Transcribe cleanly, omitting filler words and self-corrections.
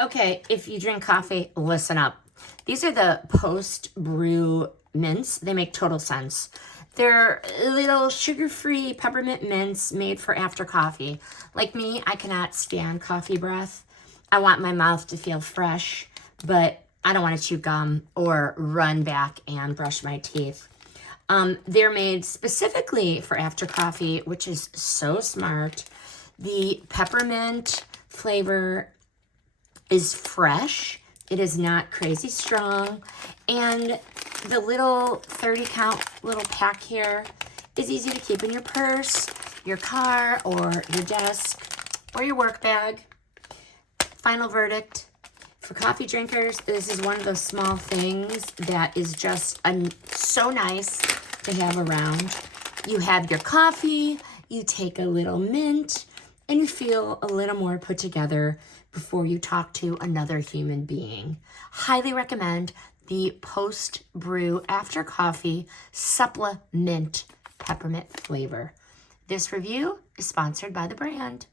Okay, if you drink coffee, listen up. These are the PostBrew mints. They make total sense. They're little sugar-free peppermint mints made for after coffee. Like me, I cannot stand coffee breath. I want my mouth to feel fresh, but I don't want to chew gum or run back and brush my teeth. They're made specifically for after coffee, which is so smart. The peppermint flavor is fresh. It is not crazy strong. And the little 30 count little pack here is easy to keep in your purse, your car, or your desk, or your work bag. Final verdict. For coffee drinkers, this is one of those small things that is just so nice to have around. You have your coffee, you take a little mint, and you feel a little more put together before you talk to another human being. Highly recommend the PostBrew After Coffee SuppleMINT Peppermint flavor. This review is sponsored by the brand.